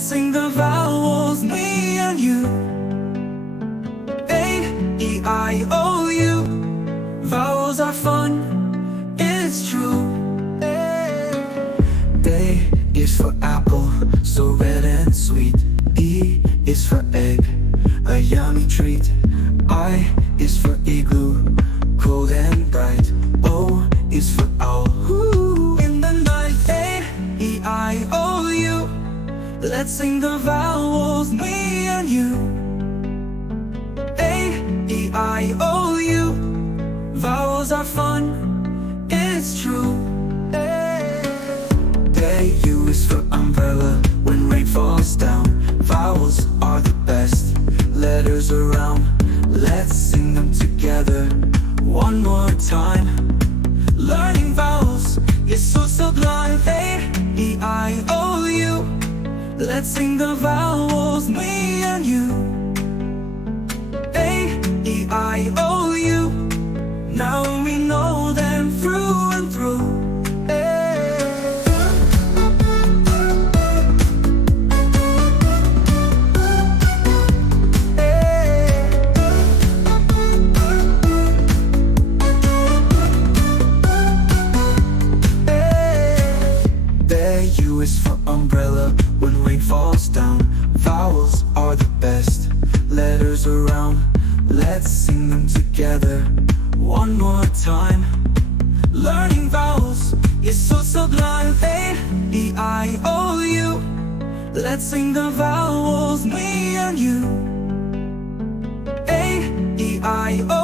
Let's sing the vowels, me and you. A-E-I-O-U. Vowels are fun, it's true. A is for apple, so red and sweet. E is for egg, a yummy treat. I is for igloo, cold and bright. O is for owl, ooh, in the night. A-E-I-O-U. Let's sing the vowels, me and you. A-E-I-O-U. Vowels are fun, it's true. A-U is for umbrella, when rain falls down. Vowels are the best letters around. Let's sing them together one more time. Learning vowels is so sublime. A-E-I-O-U. Let's sing the vowels, me and you. A-E-I-O-U. Now we know them through and through. U is for umbrella, when rain falls down. Vowels are the best letters around. Let's sing them together one more time. Learning vowels is so sublime. A-E-I-O-U. Let's sing the vowels, me and you. A-E-I-O-U.